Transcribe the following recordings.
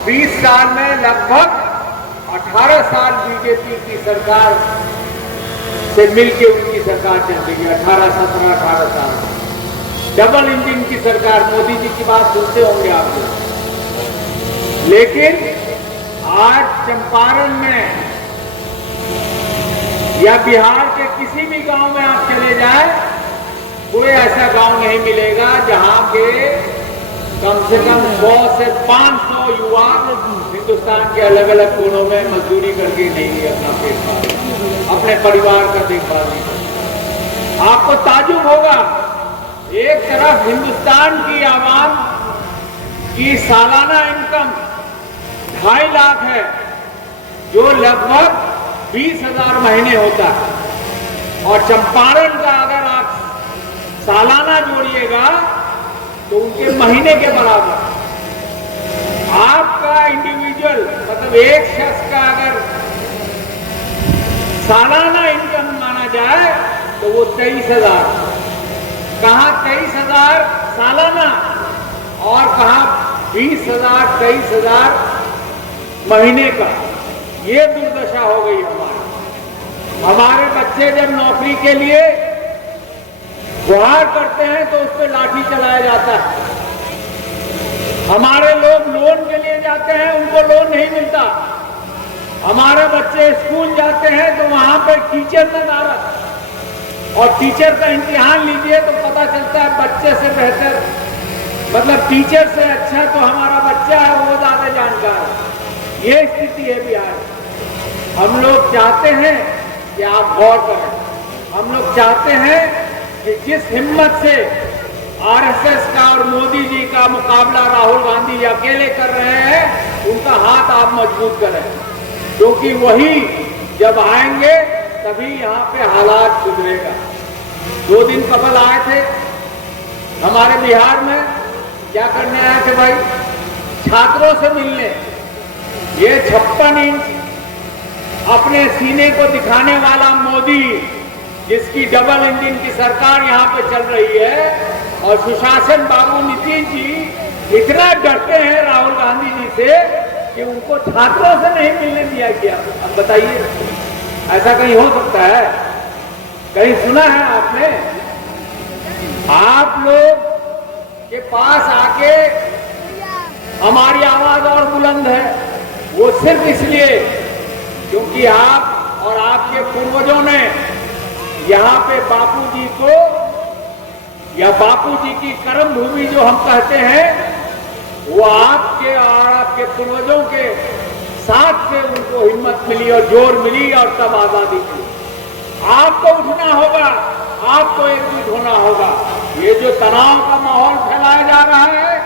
20 साल में लगभग 18 साल बीजेपी की सरकार से मिलके उनकी सरकार चल रही है। 18 साल डबल इंजन की सरकार। मोदी जी की बात सुनते होंगे आप लोग। लेकिन आज चंपारण में या बिहार के किसी भी गांव में आप चले जाए, कोई ऐसा गांव नहीं मिलेगा जहां के कम से कम 100 से 500 युवा हिंदुस्तान के अलग अलग कोनों में मजदूरी करके नहीं अपना पेट पाल, अपने परिवार का देखभाल नहीं करते। आपको ताजुब होगा, एक तरफ हिंदुस्तान की आवाम की सालाना इनकम 2.5 लाख है, जो लगभग 20,000 महीने होता है, और चंपारण का अगर आप सालाना जोड़िएगा तो उनके महीने के बराबर। आपका इंडिविजुअल मतलब एक शख्स का अगर सालाना इनकम माना जाए तो वो 23,000। कहाँ 23,000 सालाना और कहाँ 20,000 23,000 महीने का। ये दुर्दशा हो गई हमारे बच्चे जब नौकरी के लिए गुहार करते हैं तो उस पर लाठी चलाया जाता है। हमारे लोग लोन के लिए जाते हैं, उनको लोन नहीं मिलता। हमारे बच्चे स्कूल जाते हैं तो वहां पर टीचर नदारत, और टीचर का इम्तिहान लीजिए तो पता चलता है बच्चे से बेहतर, मतलब टीचर से अच्छा तो हमारा बच्चा है, वो ज्यादा जानकार है। ये स्थिति है बिहार। हम लोग चाहते हैं कि आप गौर करें। हम लोग चाहते हैं कि जिस हिम्मत से आरएसएस का और मोदी जी का मुकाबला राहुल गांधी जी अकेले कर रहे हैं, उनका हाथ आप मजबूत करें, क्योंकि वही जब आएंगे तभी यहाँ पे हालात सुधरेगा। 2 दिन कबल आए थे हमारे बिहार में, क्या करने आए थे भाई? छात्रों से मिलने। ये 56 इंच अपने सीने को दिखाने वाला मोदी, जिसकी डबल इंजन की सरकार यहाँ पे चल रही है, और सुशासन बाबू नीतीश जी इतना डरते हैं राहुल गांधी जी से कि उनको छात्रों से नहीं मिलने दिया गया। अब बताइए, ऐसा कहीं हो सकता है? कहीं सुना है आपने? आप लोग के पास आके हमारी आवाज और बुलंद है, वो सिर्फ इसलिए क्योंकि आप और आपके पूर्वजों ने यहाँ पे बापू जी को, या बापू जी की कर्म भूमि जो हम कहते हैं, वो आपके और आपके पूर्वजों के साथ से उनको हिम्मत मिली और जोर मिली, और तब आजादी मिली। आपको उठना होगा, आपको एकजुट होना होगा। ये जो तनाव का माहौल फैलाया जा रहा है,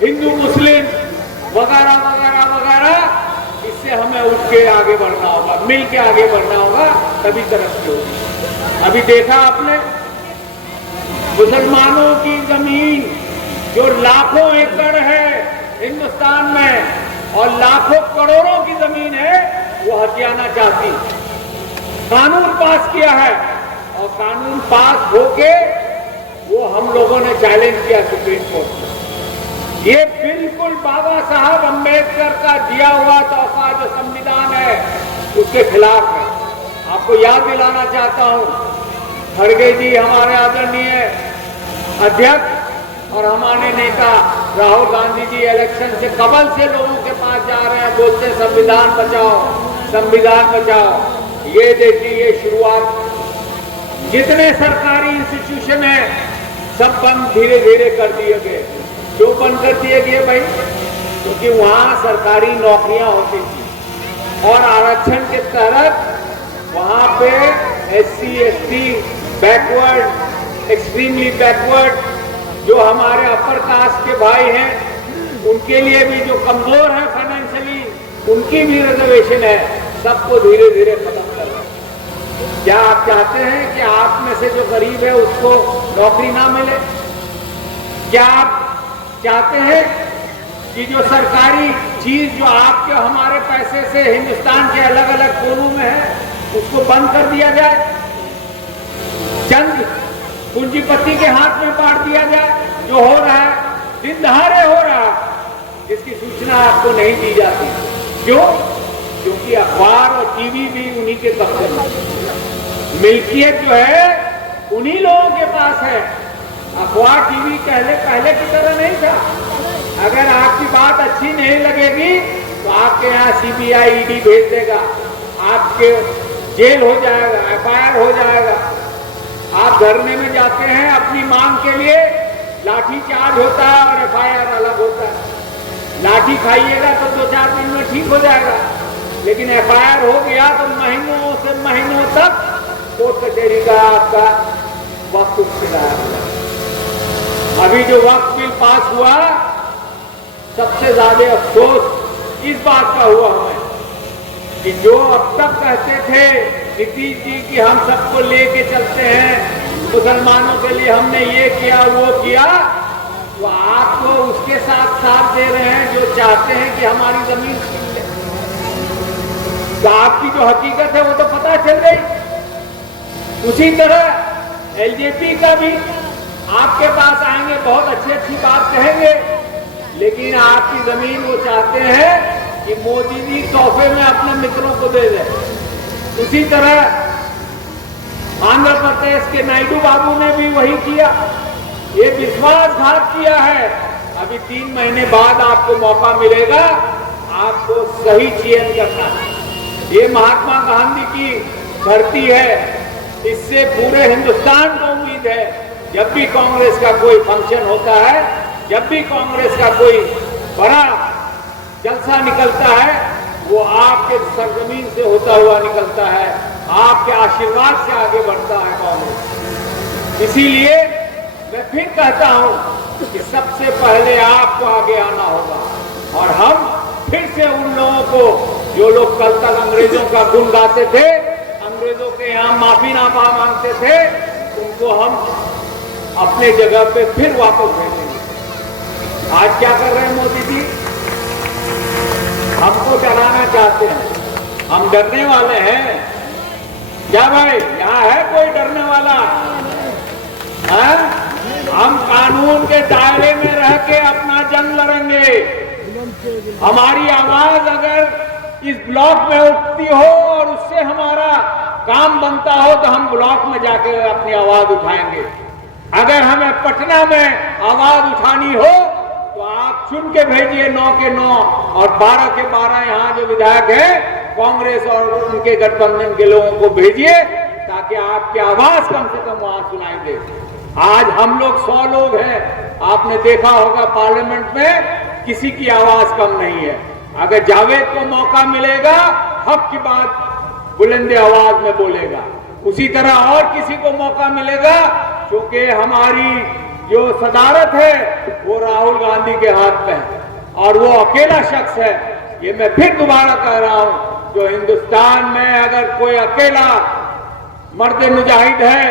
हिंदू मुस्लिम वगैरह वगैरह वगैरह, इससे हमें उठ के आगे बढ़ना होगा, मिल के आगे बढ़ना होगा, तभी तरक्की होगी। अभी देखा आपने, मुसलमानों की जमीन जो लाखों एकड़ है हिंदुस्तान में और लाखों करोड़ों की जमीन है, वो हथियाना चाहती। कानून पास किया है, और कानून पास होके वो हम लोगों ने चैलेंज किया सुप्रीम कोर्ट में। ये बिल्कुल बाबा साहब अम्बेडकर का दिया हुआ तोहफा जो संविधान है, उसके खिलाफ है। आपको याद दिलाना चाहता हूं, खड़गे जी हमारे आदरणीय अध्यक्ष और हमारे नेता राहुल गांधी जी इलेक्शन से कबल से लोगों के पास जा रहे हैं, बोलते हैं संविधान बचाओ, संविधान बचाओ। ये देखिए, ये शुरुआत, जितने सरकारी इंस्टीट्यूशन है सब बंद धीरे धीरे कर दिए गए। क्यों बंद कर दिए गए भाई? क्योंकि वहां सरकारी नौकरियां होती थी, और आरक्षण के तहत वहां पे SC ST backward, extremely backward, जो हमारे अपर कास्ट के भाई हैं, उनके लिए भी जो कमजोर है फाइनेंशियली, उनकी भी रिजर्वेशन है। सबको धीरे धीरे खत्म कर रहे हैं। क्या आप चाहते हैं कि आप में से जो गरीब है उसको नौकरी ना मिले? क्या आप चाहते हैं कि जो सरकारी चीज जो आपके हमारे पैसे से हिंदुस्तान के अलग अलग कोनों में है, उसको बंद कर दिया जाए, चंद पूंजीपति के हाथ में बांट दिया जाए? जो हो रहा है, दिन दहाड़े हो रहा है। जिसकी सूचना आपको नहीं दी जाती। क्यों? क्योंकि अखबार और टीवी भी उन्हीं के कब्जे में, मिल्कियत जो है उन्हीं लोगों के पास है। अखबार टीवी पहले की तरह नहीं था। अगर आपकी बात अच्छी नहीं लगेगी तो आपके यहाँ सीबीआई ईडी भेज देगा, आपके जेल हो जाएगा, एफआईआर हो जाएगा। आप धरने में जाते हैं अपनी मांग के लिए, लाठी चार्ज होता है और एफआईआर अलग होता है। लाठी खाइएगा तो 2-4 दिन में ठीक हो जाएगा, लेकिन एफआईआर हो गया तो महीनों से महीनों तक कोर्ट कचहरी का आपका वक्त उठ रहा है। अभी जो वक्त बिल पास हुआ, सबसे ज्यादा अफसोस इस बात का हुआ हमें कि जो अब तक कहते थे नीतीश जी कि हम सबको लेके चलते हैं, मुसलमानों के लिए हमने ये किया वो किया, वो आपको उसके साथ साथ दे रहे हैं जो चाहते हैं कि हमारी जमीन छीन ले। तो आपकी जो हकीकत है वो तो पता चल गई। उसी तरह एलजेपी का भी आपके पास आएंगे, बहुत अच्छी बात कहेंगे, लेकिन आपकी जमीन वो चाहते हैं कि मोदी जी तोहफे में अपने मित्रों को दे दें। उसी तरह आंध्र प्रदेश के नायडू बाबू ने भी वही किया, ये विश्वासघात किया है। अभी 3 महीने बाद आपको मौका मिलेगा, आपको सही चयन करना है। ये महात्मा गांधी की धरती है, इससे पूरे हिंदुस्तान को उम्मीद है। जब भी कांग्रेस का कोई फंक्शन होता है, जब भी कांग्रेस का कोई बड़ा जलसा निकलता है, वो आपके सरजमीन से होता हुआ निकलता है, आपके आशीर्वाद से आगे बढ़ता है कांग्रेस। इसीलिए मैं फिर कहता हूं कि सबसे पहले आपको आगे आना होगा। और हम फिर से उन लोगों को, जो लोग कल तक अंग्रेजों का गुण गाते थे, अंग्रेजों के यहाँ माफीनामा मांगते थे, उनको हम अपने जगह पे फिर वापस भेजेंगे। आज क्या कर रहे हैं मोदी जी? हमको डराना चाहते हैं, हम डरने वाले हैं क्या भाई? यहाँ है कोई डरने वाला? है? हम कानून के दायरे में रह के अपना जंग लड़ेंगे। हमारी आवाज अगर इस ब्लॉक में उठती हो और उससे हमारा काम बनता हो तो हम ब्लॉक में जाके अपनी आवाज उठाएंगे। अगर हमें पटना में आवाज उठानी हो तो आप चुन के भेजिए 9 के 9 और 12 के 12 यहाँ जो विधायक है कांग्रेस और उनके गठबंधन के लोगों को भेजिए, ताकि आपकी आवाज कम से कम वहां सुनाई दे। आज हम लोग 100 लोग हैं, आपने देखा होगा पार्लियामेंट में किसी की आवाज कम नहीं है। अगर जावेद को मौका मिलेगा, हक की बात बुलंद आवाज में बोलेगा। उसी तरह और किसी को मौका मिलेगा, क्योंकि हमारी जो सदारत है वो राहुल गांधी के हाथ में है और वो अकेला शख्स है। ये मैं फिर दोबारा कह रहा हूं, जो हिंदुस्तान में अगर कोई अकेला मर्द मुजाहिद है,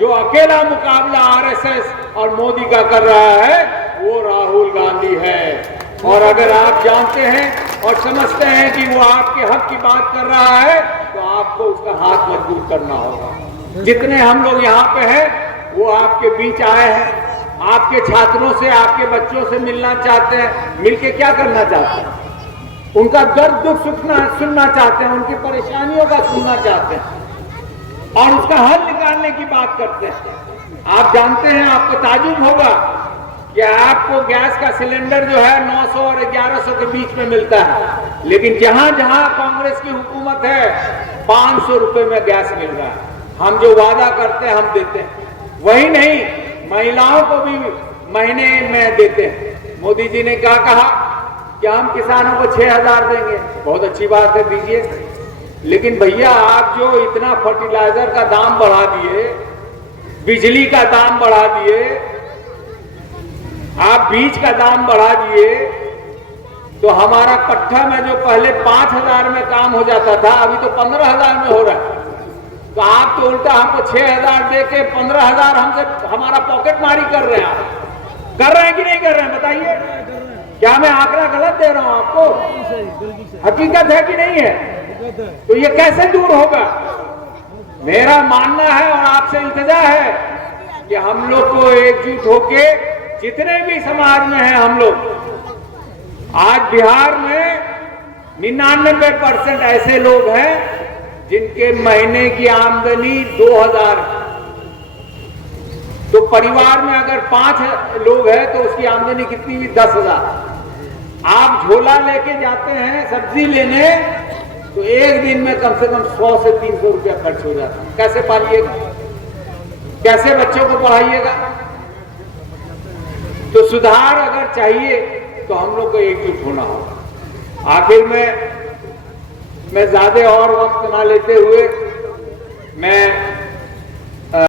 जो अकेला मुकाबला आरएसएस और मोदी का कर रहा है, वो राहुल गांधी है। और अगर आप जानते हैं और समझते हैं कि वो आपके हक की बात कर रहा है, तो आपको उसका हाथ मजबूत करना होगा। जितने हम लोग यहाँ पे हैं वो आपके बीच आए हैं, आपके छात्रों से, आपके बच्चों से मिलना चाहते हैं। मिलके क्या करना चाहते हैं? उनका दर्द दुख सुनना चाहते हैं, उनकी परेशानियों का सुनना चाहते हैं और उसका हल निकालने की बात करते हैं। आप जानते हैं, आपको ताजुब होगा कि आपको गैस का सिलेंडर जो है 900 और 1100 के बीच में मिलता है, लेकिन जहां जहां कांग्रेस की हुकूमत है 500 रुपए में गैस मिल रहा है। हम जो वादा करते हैं हम देते हैं। वही नहीं, महिलाओं को भी महीने में देते हैं। मोदी जी ने क्या कहा कि हम किसानों को 6000 देंगे। बहुत अच्छी बात है, दीजिए। लेकिन भैया आप जो इतना फर्टिलाइजर का दाम बढ़ा दिए, बिजली का दाम बढ़ा दिए, आप बीज का दाम बढ़ा दिए, तो हमारा कट्ठा में जो पहले 5000 में काम हो जाता था, अभी तो 15000 में हो रहा है। तो आप तो उल्टा हमको 6000 दे के 15000 हमसे हमारा पॉकेट मारी कर रहे हैं। कर रहे हैं कि नहीं कर रहे हैं बताइए? क्या मैं आंकड़ा गलत दे रहा हूं आपको? हकीकत है कि नहीं है? तो ये कैसे दूर होगा? मेरा मानना है और आपसे इल्तिजा है कि हम लोग को एकजुट होके, जितने भी समाज में हैं हम लोग, आज बिहार में 99% ऐसे लोग हैं जिनके महीने की आमदनी 2000 है। तो परिवार में अगर 5 लोग हैं तो उसकी आमदनी कितनी हुई? 10,000। आप झोला लेके जाते हैं सब्जी लेने तो एक दिन में कम से कम 100 से 300 रुपया खर्च हो जाता है। कैसे पालिएगा? कैसे बच्चों को पढ़ाइएगा? तो सुधार अगर चाहिए तो हम लोग को एकजुट होना होगा। आखिर में मैं ज्यादा और वक्त ना लेते हुए मैं